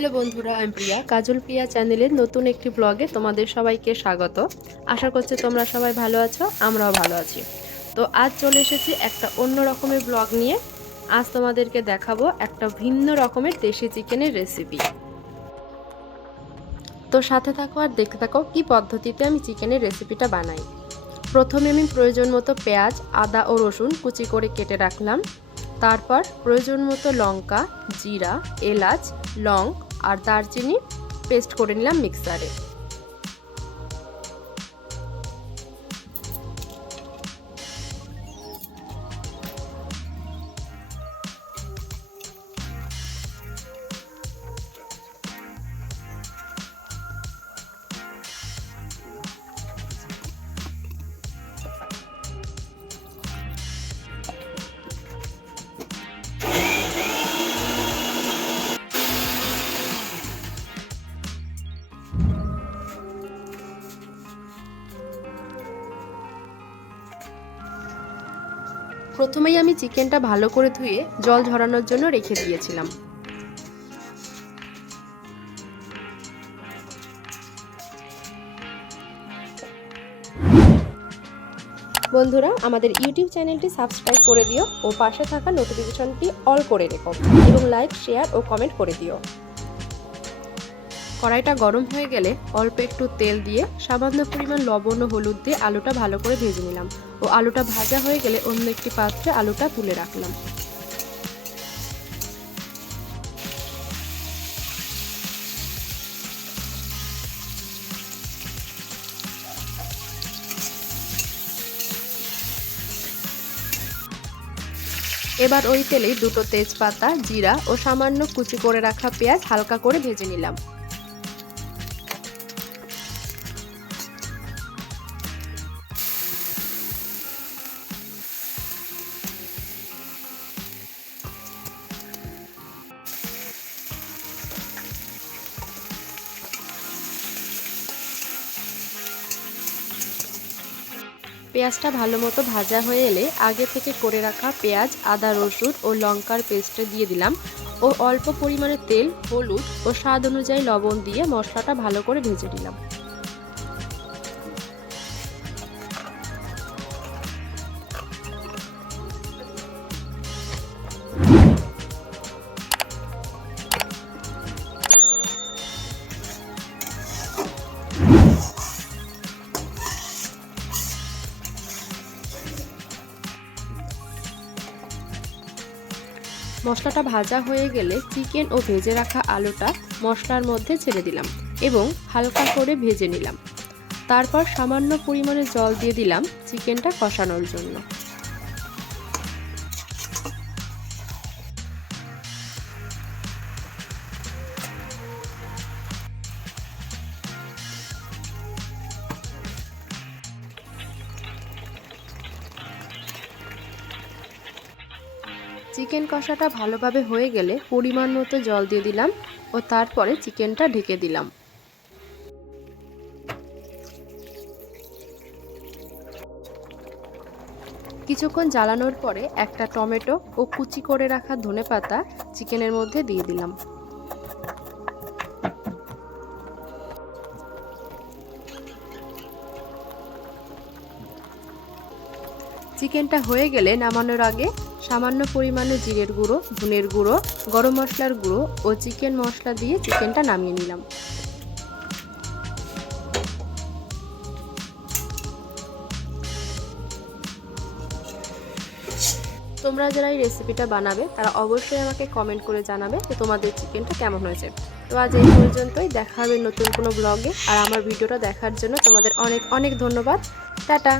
Hello বন্ধুরা, আমি প্রিয়া কাজল প্রিয়া চ্যানেলের নতুন একটি ব্লগে তোমাদের সবাইকে স্বাগত। আশা করছি তোমরা সবাই ভালো আছো, আমরাও ভালো আছি। তো আজ চলে এসেছি একটা অন্য রকমের ব্লগ নিয়ে। আজ তোমাদেরকে দেখাবো একটা ভিন্ন রকমের দেশি চিকেনের রেসিপি। তো সাথে থাকো আর দেখতে থাকো কি পদ্ধতিতে আমি চিকেনের রেসিপিটা বানাই। প্রথমে আমি প্রয়োজন মতো পেঁয়াজ, আদা ও রসুন কুচি করে কেটে রাখলাম। তারপর প্রয়োজন মতো লঙ্কা, জিরা, এলাচ, লং আর দারচিনি পেস্ট করে নিলাম মিক্সারে। প্রথমেই আমি চিকেনটা ভালো করে ধুয়ে জল ঝরানোর জন্য রেখে দিয়েছিলাম। বন্ধুরা, আমাদের ইউটিউব চ্যানেলটি সাবস্ক্রাইব করে দিও ও পাশে থাকা নোটিফিকেশনটি অল করে রেখো এবং লাইক, শেয়ার ও কমেন্ট করে দিও। কড়াইটা গরম হয়ে গেলে অল্প একটু তেল দিয়ে সামান্য পরিমাণ লবণ ও হলুদ দিয়ে আলুটা ভালো করে ভেজে নিলাম ও আলুটা ভাজা হয়ে গেলে অন্য একটি পাত্রে আলুটা তুলে রাখলাম। এবার ওই তেলেই দুটো তেজপাতা, জিরা ও সামান্য কুচি করে রাখা পেঁয়াজ হালকা করে ভেজে নিলাম। পেঁয়াজটা ভালো মতো ভাজা হয়ে এলে আগে থেকে করে রাখা পেঁয়াজ, আদা, রসুন ও লঙ্কার পেস্টে দিয়ে দিলাম ও অল্প পরিমাণে তেল, হলুদ ও স্বাদ অনুযায়ী লবণ দিয়ে মশলাটা ভালো করে ভেজে নিলাম। মশলাটা ভাজা হয়ে গেলে চিকেন ও ভেজে রাখা আলুটা মশলার মধ্যে ছেড়ে দিলাম এবং হালকা করে ভেজে নিলাম। তারপর সামান্য পরিমাণে জল দিয়ে দিলাম চিকেনটা কষানোর জন্য। চিকেন কষাটা ভালোভাবে হয়ে গেলে পরিমাণ মতো জল দিয়ে দিলাম ও তারপরে চিকেনটা ঢেকে দিলাম। কিছুক্ষণ জ্বালানোর পরে একটা টমেটো ও কুচি করে রাখা ধনেপাতা চিকেনের মধ্যে দিয়ে দিলাম। চিকেনটা হয়ে গেলে নামানোর আগে সামান্য পরিমাণে জিরের গুঁড়ো, ধনের গুঁড়ো, গরম মশলার গুঁড়ো ও চিকেন মশলা দিয়ে চিকেনটা নামিয়ে নিলাম। তোমরা যারা এই রেসিপিটা বানাবে তারা অবশ্যই আমাকে কমেন্ট করে জানাবে যে তোমাদের চিকেনটা কেমন হয়েছে। তো আজ এই পর্যন্তই, দেখা হবে নতুন কোনো ব্লগে। আর আমার ভিডিওটা দেখার জন্য তোমাদের অনেক অনেক ধন্যবাদ। টাটা।